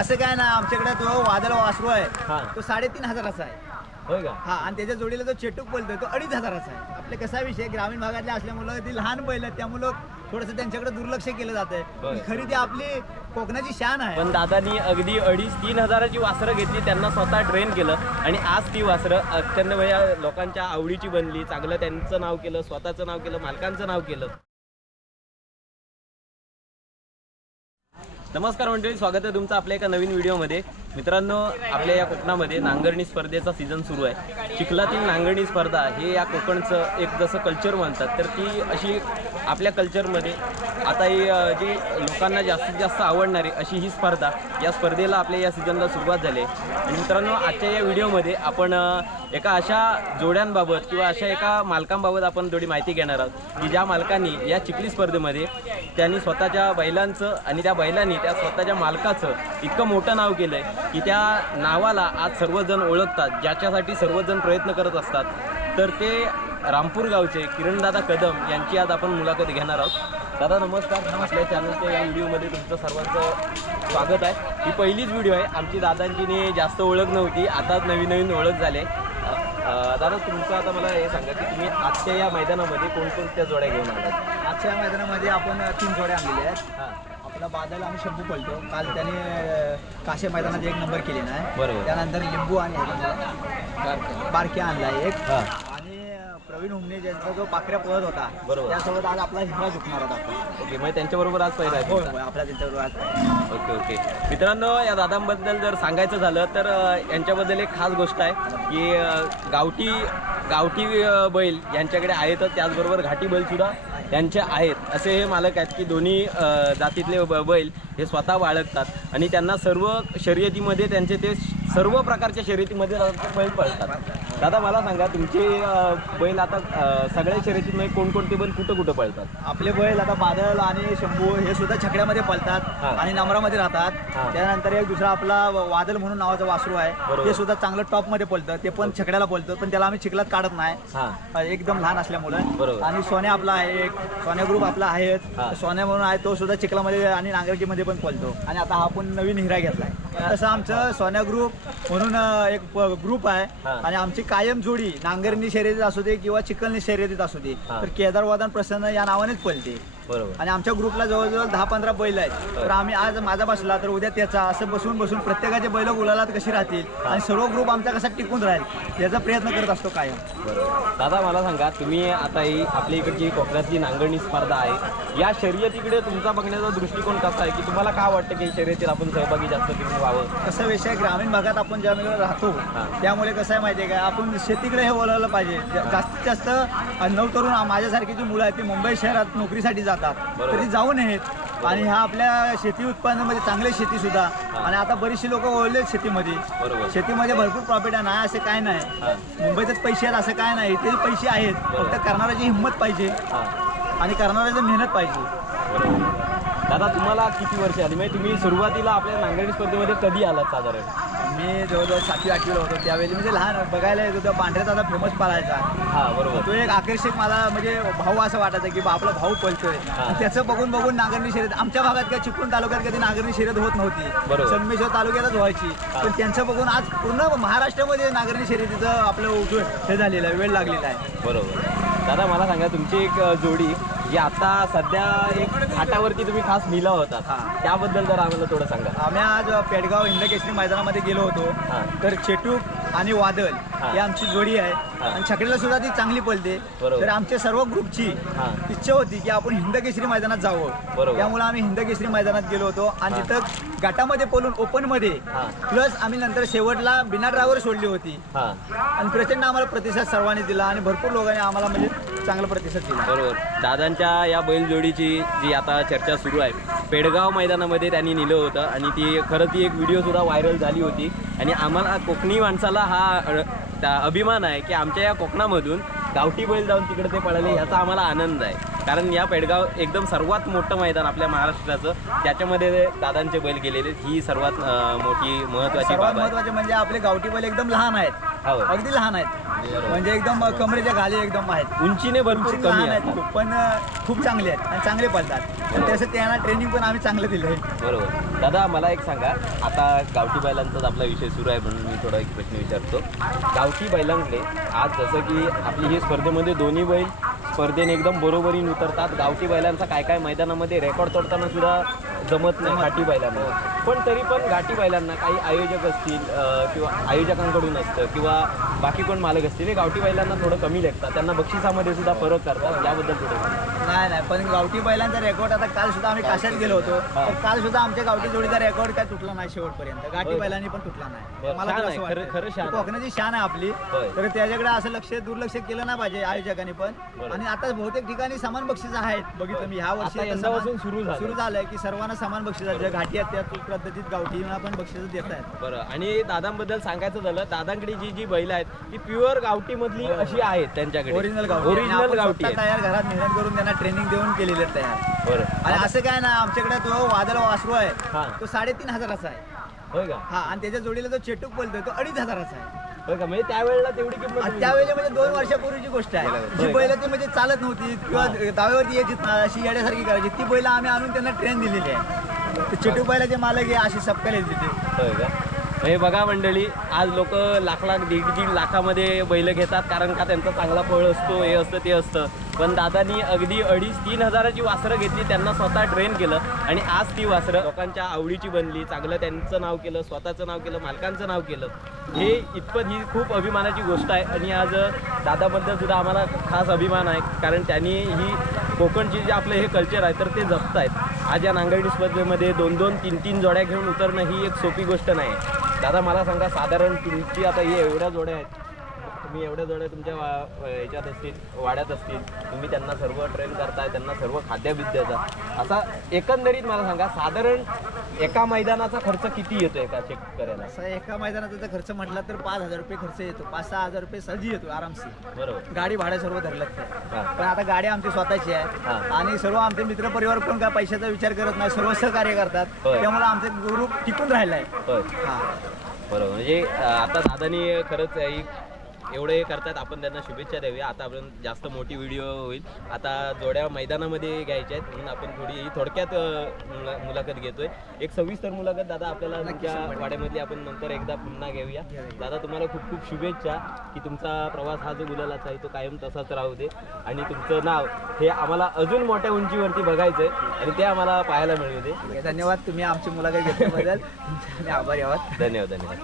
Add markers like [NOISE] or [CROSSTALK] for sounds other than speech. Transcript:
असं काय ना आमच्याकडे तो वादळ वासरू हा. आहे तो साडेतीन हजाराचा आहे. होय का? हा आणि त्याच्या जोडीला जो चेटूक बोलतोय तो अडीच हजाराचा आहे. आपले कसा विषय ग्रामीण भागातले असल्यामुळं ती लहान बैल आहेत त्यामुळं थोडंसं त्यांच्याकडे दुर्लक्ष केलं जातंय. बरं. खरी ती आपली कोकणाची शान आहे. पण दादानी अगदी अडीच तीन हजाराची वासरं घेतली त्यांना स्वतः ट्रेन केलं आणि आज ती वासरं अत्यंत या लोकांच्या आवडीची बनली. चांगलं त्यांचं नाव केलं स्वतःचं नाव केलं मालकांचं नाव केलं. नमस्कार मंडळी स्वागत आहे तुमचं आपल्या एका नवीन व्हिडिओमध्ये. मित्रांनो आपल्या या कोकणामध्ये नांगरणी स्पर्धेचा सीझन सुरू आहे. चिखलातील नांगरणी स्पर्धा हे या कोकणचं एक जसं कल्चर म्हणतात तर ती अशी आपल्या कल्चरमध्ये आता ही जी लोकांना जास्तीत जास्त आवडणारी अशी ही स्पर्धा या स्पर्धेला आपल्या या सीझनला सुरुवात झाली आहे. मित्रांनो आजच्या या व्हिडिओमध्ये आपण एका अशा जोड्यांबाबत किंवा अशा एका मालकांबाबत आपण थोडी माहिती घेणार आहोत की ज्या मालकांनी या चिखली स्पर्धेमध्ये त्यांनी स्वतःच्या बैलांचं आणि त्या बैलांनी त्या स्वतःच्या मालकाचं इतकं मोठं नाव केलं आहे की त्या नावाला आज सर्वजण ओळखतात ज्याच्यासाठी सर्वजण प्रयत्न करत असतात. तर ते रामपूर गावचे किरणदादा कदम यांची आज आपण मुलाखत घेणार आहोत. दादा नमस्कार. आपल्या चॅनलच्या या व्हिडिओमध्ये तुमचं सर्वांचं स्वागत आहे. ही पहिलीच व्हिडिओ आहे. आमची दादांचीने जास्त ओळख नव्हती आताच नवीन नवीन ओळख झाले दादा तुमचं आता मला हे सांगा की तुम्ही आजच्या या मैदानामध्ये कोणकोणत्या जोड्या घेऊन आलात? आजच्या मैदानामध्ये आपण तीन जोड्या आणलेल्या आहेत. हां. आपला बादल आणि शंभू पळतो काल त्याने काशे मैदानात एक नंबर केलेला आहे बरोबर. त्यानंतर लिंबू आणि बारक्या आणला एक. हां. आणि प्रवीण हुमणे ज्यांचा जो पाकऱ्या पळत होता बरोबर. त्यासोबत आज आपला हिरा झुकणार होता. आपण ओके मग त्यांच्याबरोबर आज पहिला आहे तुमचा? होय आपला त्यांच्याबरोबर आज ओके ओके. मित्रांनो या दादांबद्दल जर सांगायचं झालं तर अ, यांच्याबद्दल एक खास गोष्ट आहे की अ, गावठी गावठी अ, बैल यांच्याकडे आहेतच त्याचबरोबर घाटी बैलसुद्धा त्यांचे आहेत. असे हे मालक आहेत की दोन्ही जातीतले बैल हे स्वतः बाळगतात आणि त्यांना सर्व शर्यतीमध्ये त्यांचे ते सर्व प्रकारच्या शर्यतीमध्ये बैल पळतात. दादा मला सांगा तुमचे अ, बैल आता अ, सगळ्या शर्यतीमध्ये कोणकोणते बैल कुठं कुठं पळतात? आपले बैल आता बादल आणि शंभू हे सुद्धा छकड्यामध्ये पळतात हा. आणि नंबरामध्ये हा. राहतात त्यानंतर एक दुसरा आपला वादल म्हणून नावाचा वासरू आहे. बरोबर. ते सुद्धा चांगलं टॉपमध्ये पळतं. ते पण छकड्याला पळतं पण त्याला आम्ही चिखलात काढत नाही. हां. एकदम लहान असल्यामुळं. बरोबर. आणि सोन्या आपला आहे एक. सोन्या ग्रुप आपला हा. आहे सोन्या म्हणून आहे तो सुद्धा चिखलामध्ये आणि नांगरकीमध्ये पण पळतो. आणि आता हा आपण नवीन हिरा घेतलाय. तसं आमचं सोन्या ग्रुप म्हणून एक ग्रुप आहे. आणि आमची कायम जोडी नांगरणी शर्यतीत असू दे किंवा चिखलनी शर्यतीत असू दे. तर केदार वादन प्रसन्न या नावानेच पळते बरोबर. आणि आमच्या ग्रुपला जवळजवळ दहा पंधरा बैल आहेत. तर आम्ही आज माझा बसला तर उद्या त्याचा असं बसून बसून प्रत्येकाचे बैल गुलालात कशी राहतील आणि सर्व ग्रुप आमचा कसा टिकून राहील याचा प्रयत्न करत असतो कायम. बरोबर. दादा मला सांगा तुम्ही आता ही आपल्या इकडची कोकणातली नांगरणी स्पर्धा आहे. या शर्यतीकडे तुमचा बघण्याचा दृष्टिकोन कसा आहे? की तुम्हाला काय वाटतं की शर्यतीत आपण सहभागी जास्त करून व्हावं? कसं विषय ग्रामीण भागात आपण ज्या वेळेला राहतो हा. त्यामुळे कसं आहे माहिती आहे का? आपण शेतीकडे हे वळवलं पाहिजे. जास्तीत जास्त नवतरुण माझ्यासारखी जी मुलं आहेत ती मुंबई शहरात नोकरीसाठी जातात बरोबर. तरी जाऊ नयेत. आणि ह्या आपल्या शेती उत्पन्नामध्ये चांगली शेती सुद्धा. आणि आता बरीचशी लोक वळले शेतीमध्ये. शेतीमध्ये भरपूर प्रॉफिट आहे. नाही असं काय. नाही. मुंबईतच पैसे आहेत असं काय नाही. इथेही पैसे आहेत. फक्त करणाऱ्याची हिंमत पाहिजे. आणि करणाऱ्याची मेहनत पाहिजे. दादा तुम्हाला किती वर्ष आली म्हणजे तुम्ही सुरुवातीला आपल्या नांगरणी स्पर्धेमध्ये कधी आलात साधारण? मी जवळजवळ सातवी आठवीला होतो. त्यावेळी म्हणजे लहान बघायला येत होतं पांढऱ्याचा आता फेमस पळायचा हां बरोबर. तो एक आकर्षक मला म्हणजे भाऊ असं वाटायचं की बा आपला भाऊ पळतोय. त्याचं बघून बघून नागरणी शर्यत आमच्या भागात काय चिपळूण तालुक्यात कधी नागरणी शर्यत होत नव्हती. बरोबर. संगमेश्वर तालुक्यातच व्हायची. पण त्यांचं बघून आज पूर्ण महाराष्ट्रामध्ये नागरणी शर्यतीचं आपलं उजव- हे झालेलं आहे वेळ लागलेला आहे. बरोबर. दादा मला सांगा तुमची एक अ, जोडी जी आता सध्या एक घाटावरती तुम्ही खास मिला होता हां. त्याबद्दल जर आम्हाला थोडं सांगा आम्ही आज पेडगाव हिंदकेसरी मैदानामध्ये गेलो होतो. तर चेटूक आणि वादल हां. आमची जोडी आहे. आणि छकडीला सुद्धा ती चांगली पळते बरोबर. तर आमच्या सर्व ग्रुपची हां. इच्छा होती की आपण हिंदकेसरी मैदानात जावं. त्यामुळे आम्ही हिंदकेसरी मैदानात गेलो होतो आणि. तिथं गटामध्ये पळून ओपनमध्ये हां. प्लस आम्ही नंतर शेवटला बिना ड्रायव्हर सोडली होती हां आणि प्रचंड आम्हाला प्रतिसाद सर्वांनी दिला आणि भरपूर लोकांनी आम्हाला म्हणजे चांगला प्रतिसाद दिला बरोबर दादांच्या या बैलजोडीची जी आता चर्चा सुरू आहे पेडगाव मैदानामध्ये त्यांनी नेलं होतं आणि ती खरं ती एक व्हिडिओ सुद्धा व्हायरल झाली होती आणि आम्हाला कोकणी माणसाला हा अ, त्या अभिमान आहे की आमच्या या कोकणामधून गावठी बैल जाऊन तिकडे ते पळाले याचा आम्हाला आनंद आहे. कारण या पेडगाव एकदम सर्वात मोठं मैदान आपल्या महाराष्ट्राचं त्याच्यामध्ये दादांचे बैल गेलेले ही सर्वात मोठी महत्वाची बाब महत्त्वाचे म्हणजे आपले गावठी बैल एकदम लहान आहेत. हो. अगदी लहान आहेत. म्हणजे एकदम कमरेच्या खाली एकदम आहेत. उंचीने भरपूर खूप कमी लहान आहे. आहेत खूप, पण अं, खूप चांगले आहेत आणि चांगले पळतात. आणि तसं त्यांना ट्रेनिंग पण आम्ही चांगलं दिलं आहे बरोबर. दादा मला एक सांगा. आता गावठी बैलांचाच आपला विषय सुरू आहे म्हणून मी थोडा एक प्रश्न विचारतो. गावठी बैलांकडे आज जसं की आपली ही स्पर्धेमध्ये दोन्ही बैल स्पर्धेने एकदम बरोबरीने उतरतात. गावठी बैलांचा काय काय मैदानामध्ये रेकॉर्ड तोडताना सुद्धा जमत नाही घाटी बैलांना. पण तरी पण घाटी बैलांना काही आयोजक असतील किंवा आयोजकांकडून असतं किंवा बाकी कोण मालक असतील हे गावठी बैलांना थोडं कमी लेखतात त्यांना बक्षिसामध्ये सुद्धा फरक करतात याबद्दल थोडं. नाही नाही पण गावठी बैलांचा रेकॉर्ड आता काल सुद्धा आम्ही काशात गेलो होतो हा. तर काल सुद्धा आमच्या गावठी जोडीचा रेकॉर्ड काय तुटला नाही शेवटपर्यंत गाठी होय. बैलांनी पण तुटला नाही बरं, मला छान तर आहे. असं खरं- वाटतं. शान आहे. कोकणाची शान आहे आपली होय. तर त्याच्याकडे असं लक्ष दुर्लक्ष केलं नाही पाहिजे आयोजकांनी पण. आणि आता बहुतेक ठिकाणी समान बक्षीस आहेत बघितलं मी ह्या वर्षी आता आता यंदापासून समान- सुरू झालं. सुरू झालंय की सर्वांना समान बक्षीस आहे. जे घाटी आहेत त्या पद्धतीत गावठीला पण बक्षीस देत आहेत बरं आणि दादांबद्दल सांगायचं झालं दादांकडे जी जी बैल आहेत ती प्युअर गावठी मधली अशी आहेत त्यांच्याकडे. ओरिजिनल गावठी ओरिजिनल गावठी तयार घरात मेहनत करून त्यांना ट्रेनिंग देऊन केलेले आहेत तयार. बरं. आणि असं काय ना आमच्याकडे तो वादळ वासरू हा. आहे तो साडेतीन हजाराचा आहे. होय का? हा आणि त्याच्या जोडीला जो चेटूक बोलतोय तो अडीच हजाराचा आहे. होय का? म्हणजे त्यावेळेला तेवढी किंमत आणि होती. त्यावेळी म्हणजे दोन वर्षापूर्वीची गोष्ट आहे. जी? बैल ती म्हणजे चालत नव्हती किंवा दाव्यावरती यायची अशी येड्यासारखी करायची. ती बैल आम्ही आणून त्यांना ट्रेन दिलेली आहे. चेटूक बैलाचे मालक आहे अशी सपकाले होय का? हे बघा मंडळी आज लोक लाख लाख दीड दीड लाखामध्ये बैल घेतात कारण का त्यांचा चांगला फळ असतो हे असतं ते असतं. पण दादानी अगदी अडीच तीन हजाराची वासरं घेतली त्यांना स्वतः ट्रेन केलं आणि आज ती वासरं लोकांच्या आवडीची बनली. चांगलं त्यांचं नाव केलं स्वतःचं नाव केलं मालकांचं नाव केलं. हे इतपत ही खूप अभिमानाची गोष्ट आहे आणि आज दादाबद्दल सुद्धा आम्हाला खास अभिमान आहे कारण त्यांनी ही कोकणची जे आपलं हे कल्चर आहे तर ते जपत आहेत आज या नांगरडी स्पर्धेमध्ये दोन दोन तीन तीन जोड्या घेऊन उतरणं ही एक सोपी गोष्ट नाही. दादा मला सांगा साधारण तुमची आता हे एवढ्या जोड्या आहेत तुम्ही एवढ्या जोड्या तुमच्या वा- याच्यात असतील वाड्यात असतील तुम्ही त्यांना सर्व ट्रेन करताय त्यांना सर्व खाद्यविद्याचा असा एकंदरीत मला सांगा साधारण एका मैदानाचा खर्च किती येतो एका चेक करायला असं एका मैदानाचा जर खर्च म्हटला तर पाच हजार रुपये खर्च येतो. पाच सहा हजार रुपये सहजी येतो आरामशी. बरोबर. गाडी भाडं सर्व धरलं पण आता गाडी आमची स्वतःची. आहे. आणि सर्व आमचे मित्र परिवार पण काय पैशाचा विचार करत नाही सर्व सहकार्य करतात. त्यामुळे आमचे ग्रुप टिकून राहिलाय. होय. हा. बरोबर. म्हणजे आता दादानी खरंच एवढं हे करतात. आपण त्यांना शुभेच्छा देऊया. आता आपण जास्त मोठी व्हिडिओ होईल. आता जोड्या मैदानामध्ये घ्यायच्या आहेत. म्हणून आपण थोडी ही थोडक्यात मुला- मुलाखत घेतोय. एक सविस्तर मुलाखत दादा आपल्याला तुमच्या वाड्यामधली आपण नंतर एकदा पुन्हा घेऊया. दादा तुम्हाला खूप खूप शुभेच्छा की तुमचा प्रवास हा जो गुलालाचा आहे तो कायम तसाच राहू दे. आणि तुमचं नाव हे आम्हाला अजून मोठ्या उंचीवरती बघायचं आहे आणि ते आम्हाला पाहायला मिळू दे. धन्यवाद. तुम्ही आमची मुलाखत घेतल्याबद्दल. तुमचे [LAUGHS] आम्ही आभारी आहोत. धन्यवाद धन्यवाद.